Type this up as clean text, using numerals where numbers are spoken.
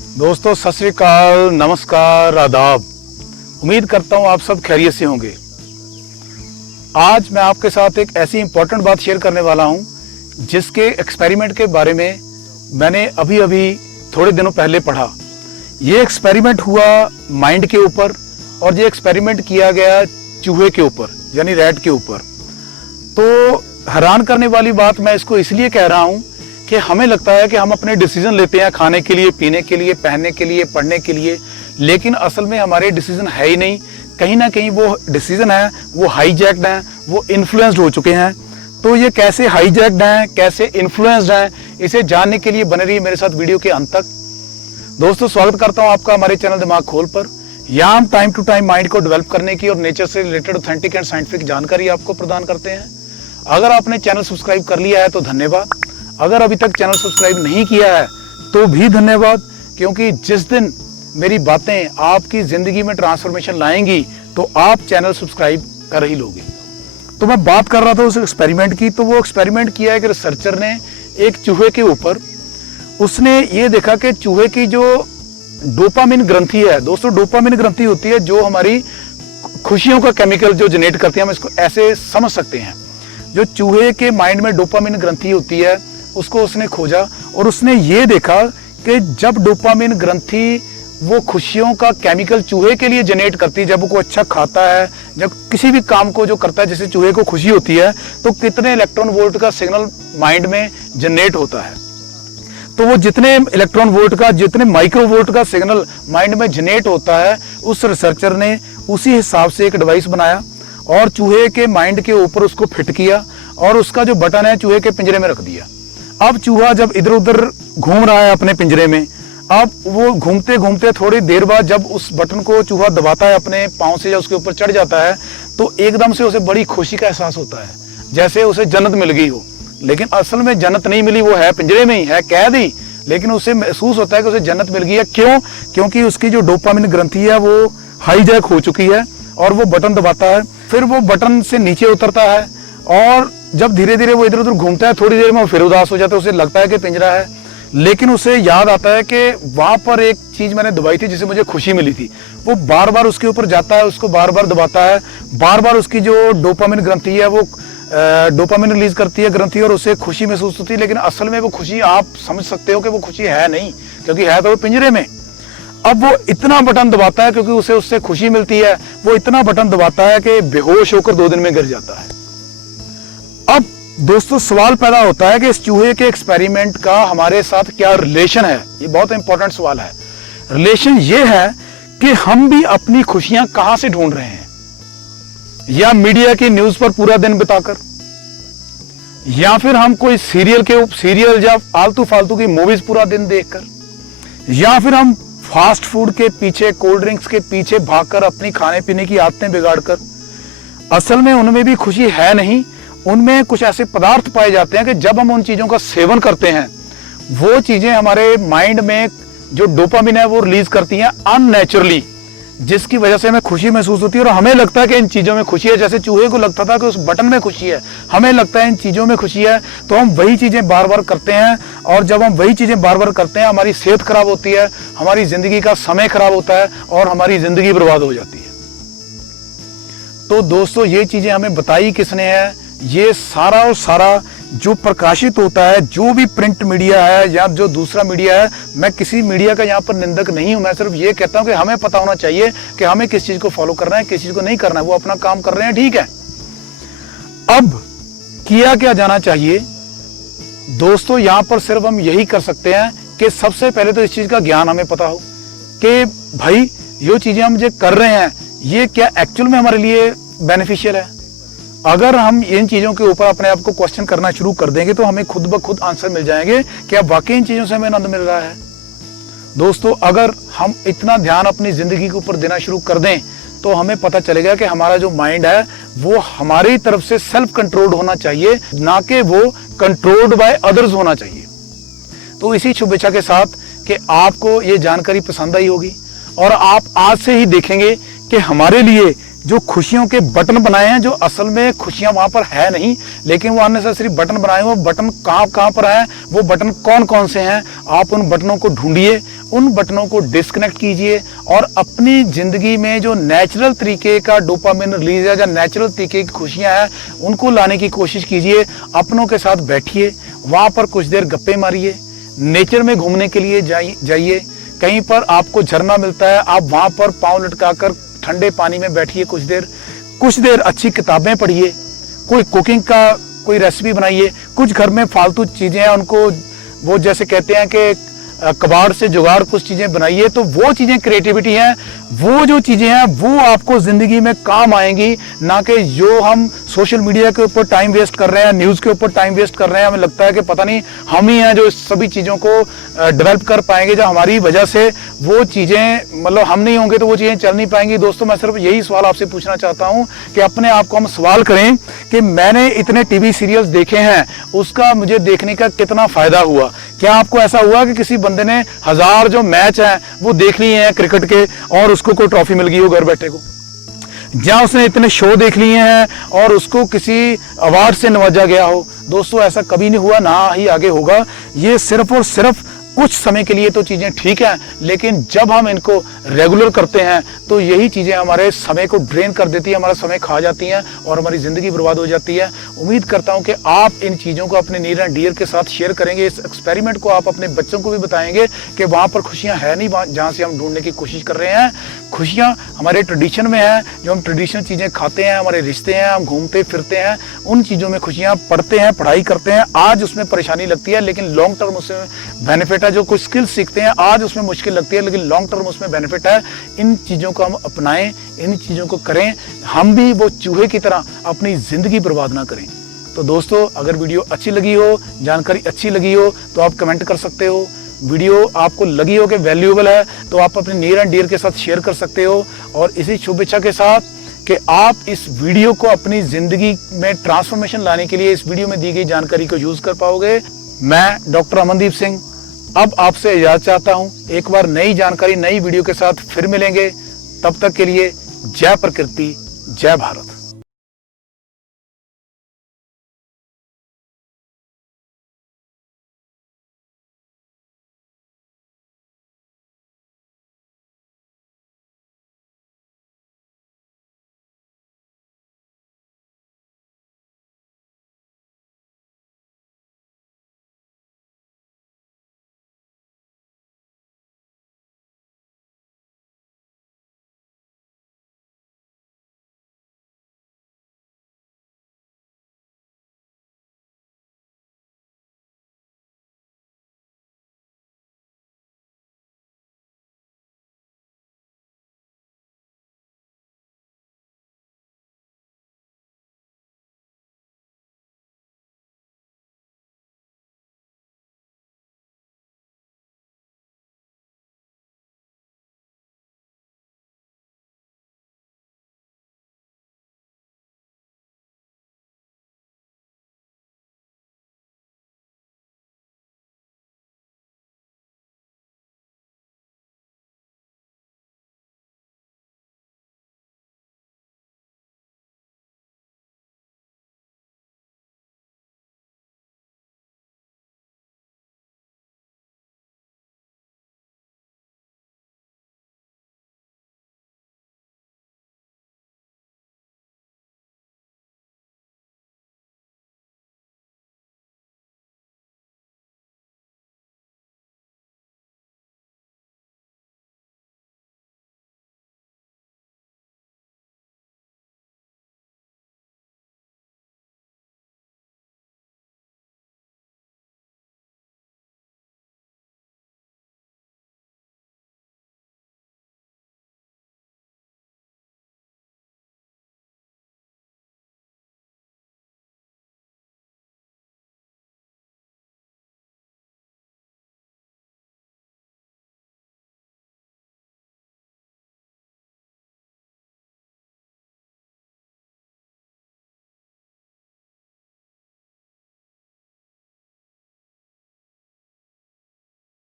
दोस्तों सत श्री अकाल, नमस्कार, आदाब। उम्मीद करता हूँ आप सब खैरियत से होंगे। आज मैं आपके साथ एक ऐसी इंपॉर्टेंट बात शेयर करने वाला हूँ जिसके एक्सपेरिमेंट के बारे में मैंने अभी थोड़े दिनों पहले पढ़ा। ये एक्सपेरिमेंट हुआ माइंड के ऊपर और ये एक्सपेरिमेंट किया गया चूहे के ऊपर, यानी रैट के ऊपर। तो हैरान करने वाली बात मैं इसको इसलिए कह रहा हूँ कि हमें लगता है कि हम अपने डिसीजन लेते हैं खाने के लिए, पीने के लिए, पहनने के लिए, पढ़ने के लिए, लेकिन असल में हमारे डिसीजन है ही नहीं। कहीं ना कहीं वो डिसीजन है वो हाईजैक्ड हैं, वो इन्फ्लुएंस्ड हो चुके हैं। तो ये कैसे हाईजैक्ड हैं, कैसे इन्फ्लुएंस्ड हैं, इसे जानने के लिए बने रहिए मेरे साथ वीडियो के अंत तक। दोस्तों स्वागत करता हूँ आपका हमारे चैनल दिमाग खोल पर। यहाँ हम टाइम टू टाइम माइंड को डेवलप करने की और नेचर से रिलेटेड ऑथेंटिक एंड साइंटिफिक जानकारी आपको प्रदान करते हैं। अगर आपने चैनल सब्सक्राइब कर लिया है तो धन्यवाद। अगर अभी तक चैनल सब्सक्राइब नहीं किया है तो भी धन्यवाद, क्योंकि जिस दिन मेरी बातें आपकी जिंदगी में ट्रांसफॉर्मेशन लाएंगी तो आप चैनल सब्सक्राइब कर ही लोगे। तो मैं बात कर रहा था उस एक्सपेरिमेंट की। तो वो एक्सपेरिमेंट किया एक रिसर्चर ने एक चूहे के ऊपर। उसने ये देखा कि चूहे की जो डोपामिन ग्रंथि है, दोस्तों डोपामिन ग्रंथि होती है जो हमारी खुशियों का केमिकल जो जनरेट करती है, हम इसको ऐसे समझ सकते हैं। जो चूहे के माइंड में डोपामिन ग्रंथि होती है उसको उसने खोजा और उसने ये देखा कि जब डोपामिन ग्रंथि वो खुशियों का केमिकल चूहे के लिए जनरेट करती है, जब वो अच्छा खाता है, जब किसी भी काम को जो करता है जिससे चूहे को खुशी होती है, तो कितने इलेक्ट्रॉन वोल्ट का सिग्नल माइंड में जनरेट होता है। तो वो जितने इलेक्ट्रॉन वोल्ट का, जितने माइक्रो वोल्ट का सिग्नल माइंड में जनरेट होता है, उस रिसर्चर ने उसी हिसाब से एक डिवाइस बनाया और चूहे के माइंड के ऊपर उसको फिट किया और उसका जो बटन है चूहे के पिंजरे में रख दिया। अब चूहा जब इधर उधर घूम रहा है अपने पिंजरे में, अब वो घूमते घूमते थोड़ी देर बाद जब उस बटन को चूहा दबाता है अपने पांव से या उसके ऊपर चढ़ जाता है, तो एकदम से उसे बड़ी खुशी का एहसास होता है, जैसे उसे जन्नत मिल गई हो। लेकिन असल में जन्नत नहीं मिली, वो है पिंजरे में ही है, कैद ही, लेकिन उसे महसूस होता है कि उसे जन्नत मिल गई है। क्यों? क्योंकि उसकी जो डोपामिन ग्रंथि है वो हाईजैक हो चुकी है और वो बटन दबाता है। फिर वो बटन से नीचे उतरता है और जब धीरे धीरे वो इधर उधर घूमता है, थोड़ी देर में वो फिर उदास हो जाता है, उसे लगता है कि पिंजरा है। लेकिन उसे याद आता है कि वहां पर एक चीज मैंने दबाई थी जिससे मुझे खुशी मिली थी। वो बार बार उसके ऊपर जाता है, उसको बार बार दबाता है, बार बार उसकी जो डोपामिन ग्रंथि है वो डोपामिन रिलीज करती है ग्रंथि और उसे खुशी महसूस होती है। लेकिन असल में वो खुशी आप समझ सकते हो कि वो खुशी है नहीं, क्योंकि है तो वो पिंजरे में। अब वो इतना बटन दबाता है क्योंकि उसे उससे खुशी मिलती है, वो इतना बटन दबाता है कि बेहोश होकर 2 दिन में गिर जाता है। अब दोस्तों सवाल पैदा होता है कि इस चूहे के एक्सपेरिमेंट का हमारे साथ क्या रिलेशन है। ये बहुत इंपॉर्टेंट सवाल है। रिलेशन ये है कि हम भी अपनी खुशियां कहां से ढूंढ रहे हैं, या मीडिया की न्यूज पर पूरा दिन बिताकर, या फिर हम कोई सीरियल या आलतू फालतू की मूवीज पूरा दिन देखकर, या फिर हम फास्ट फूड के पीछे, कोल्ड ड्रिंक्स के पीछे भागकर अपनी खाने पीने की आदतें बिगाड़कर। असल में उनमें भी खुशी है नहीं। उनमें कुछ ऐसे पदार्थ पाए जाते हैं कि जब हम उन चीजों का सेवन करते हैं, वो चीजें हमारे माइंड में जो डोपामिन है वो रिलीज करती हैं अननेचुरली, जिसकी वजह से हमें खुशी महसूस होती है और हमें लगता है कि इन चीजों में खुशी है। जैसे चूहे को लगता था कि उस बटन में खुशी है, हमें लगता है इन चीजों में खुशी है, तो हम वही चीजें बार बार करते हैं। और जब हम वही चीजें बार बार करते हैं, हमारी सेहत खराब होती है, हमारी जिंदगी का समय खराब होता है और हमारी जिंदगी बर्बाद हो जाती है। तो दोस्तों ये चीजें हमें बताई किसने है? ये सारा और सारा जो प्रकाशित होता है, जो भी प्रिंट मीडिया है या जो दूसरा मीडिया है, मैं किसी मीडिया का यहाँ पर निंदक नहीं हूं। मैं सिर्फ ये कहता हूं कि हमें पता होना चाहिए कि हमें किस चीज को फॉलो करना है, किस चीज को नहीं करना है। वो अपना काम कर रहे हैं, ठीक है। अब किया क्या जाना चाहिए दोस्तों? यहां पर सिर्फ हम यही कर सकते हैं कि सबसे पहले तो इस चीज का ज्ञान हमें पता हो कि भाई ये चीजें हम जो कर रहे हैं ये क्या एक्चुअल में हमारे लिए बेनिफिशियल है। अगर हम इन चीजों के ऊपर अपने आप को क्वेश्चन करना शुरू कर देंगे तो हमें खुद ब खुद आंसर मिल जाएंगे कि अब वाकई इन चीजों से हमें आनंद मिल रहा है। दोस्तों अगर हम इतना ध्यान अपनी जिंदगी के ऊपर देना शुरू कर दें तो हमें पता चलेगा कि हमारा जो माइंड है वो हमारी तरफ से सेल्फ कंट्रोल्ड होना चाहिए, ना कि वो कंट्रोल्ड बाय अदर्स होना चाहिए। तो इसी शुभेच्छा के साथ कि आपको ये जानकारी पसंद आई होगी और आप आज से ही देखेंगे कि हमारे लिए जो खुशियों के बटन बनाए हैं, जो असल में खुशियां वहां पर है नहीं, लेकिन वो अननेसेसरी बटन बनाए हुए, बटन कहां पर है, वो बटन कौन कौन से हैं, आप उन बटनों को ढूंढिए उन बटनों को डिस्कनेक्ट कीजिए और अपनी ज़िंदगी में जो नेचुरल तरीके का डोपामिन रिलीज है या नेचुरल तरीके की खुशियां हैं उनको लाने की कोशिश कीजिए। अपनों के साथ बैठिए, वहाँ पर कुछ देर गप्पे मारिए, नेचर में घूमने के लिए जाइए। कहीं पर आपको झरना मिलता है, आप वहाँ पर पाँव लटकाकर ठंडे पानी में बैठिए कुछ देर अच्छी किताबें पढ़िए, कोई कुकिंग का कोई रेसिपी बनाइए। कुछ घर में फालतू चीज़ें हैं उनको वो जैसे कहते हैं कि कबाड़ से जुगाड़ कुछ चीज़ें बनाइए, तो वो चीज़ें क्रिएटिविटी हैं। वो जो चीज़ें हैं वो आपको ज़िंदगी में काम आएंगी, ना कि जो हम सोशल मीडिया के ऊपर टाइम वेस्ट कर रहे हैं, न्यूज़ के ऊपर टाइम वेस्ट कर रहे हैं। हमें लगता है कि पता नहीं हम ही हैं जो इस सभी चीज़ों को डेवलप कर पाएंगे, जो हमारी वजह से वो चीज़ें मतलब हम नहीं होंगे तो वो चीज़ें चल नहीं पाएंगी। दोस्तों, मैं सिर्फ यही सवाल आपसे पूछना चाहता हूँ कि अपने आप को हम सवाल करें कि मैंने इतने टीवी सीरियल्स देखे हैं, उसका मुझे देखने का कितना फ़ायदा हुआ। क्या आपको ऐसा हुआ कि किसी बंदे ने 1000 जो मैच हैं वो देख लिए हैं क्रिकेट के और उसको कोई ट्रॉफी मिल गई हो घर बैठे को? जहाँ उसने इतने शो देख लिए हैं और उसको किसी अवार्ड से नवाजा गया हो? दोस्तों, ऐसा कभी नहीं हुआ, ना ही आगे होगा। ये सिर्फ और सिर्फ कुछ समय के लिए तो चीज़ें ठीक हैं, लेकिन जब हम इनको रेगुलर करते हैं तो यही चीज़ें हमारे समय को ड्रेन कर देती है, हमारा समय खा जाती हैं और हमारी ज़िंदगी बर्बाद हो जाती है। उम्मीद करता हूं कि आप इन चीज़ों को अपने नियर एंड डियर के साथ शेयर करेंगे। इस एक्सपेरिमेंट को आप अपने बच्चों को भी बताएंगे कि वहाँ पर खुशियाँ है नहीं जहाँ से हम ढूंढने की कोशिश कर रहे हैं। खुशियाँ हमारे ट्रेडिशन में है, जो हम ट्रेडिशनल चीज़ें खाते हैं, हमारे रिश्ते हैं, हम घूमते फिरते हैं, उन चीज़ों में खुशियाँ, पढ़ते हैं, पढ़ाई करते हैं। आज उसमें परेशानी लगती है लेकिन लॉन्ग टर्म उसमें बेनिफिट है। जो कुछ स्किल्स सीखते हैं आज उसमें मुश्किल लगती है लेकिन लॉन्ग टर्म उसमें बेनिफिट है। इन चीज़ों को हम अपनाएं, इन चीज़ों को करें, हम भी वो चूहे की तरह अपनी ज़िंदगी बर्बाद ना करें। तो दोस्तों, अगर वीडियो अच्छी लगी हो, जानकारी अच्छी लगी हो तो आप कमेंट कर सकते हो। वीडियो आपको लगी हो कि वैल्यूएबल है तो आप अपने नियर एंड डियर के साथ शेयर कर सकते हो। और इसी शुभ इच्छा के साथ कि आप इस वीडियो को अपनी ज़िंदगी में ट्रांसफॉर्मेशन लाने के लिए इस वीडियो में दी गई जानकारी को यूज़ कर पाओगे। मैं डॉक्टर अमनदीप सिंह अब आपसे इजाज़त चाहता हूं। एक बार नई जानकारी नई वीडियो के साथ फिर मिलेंगे। तब तक के लिए जय प्रकृति, जय भारत।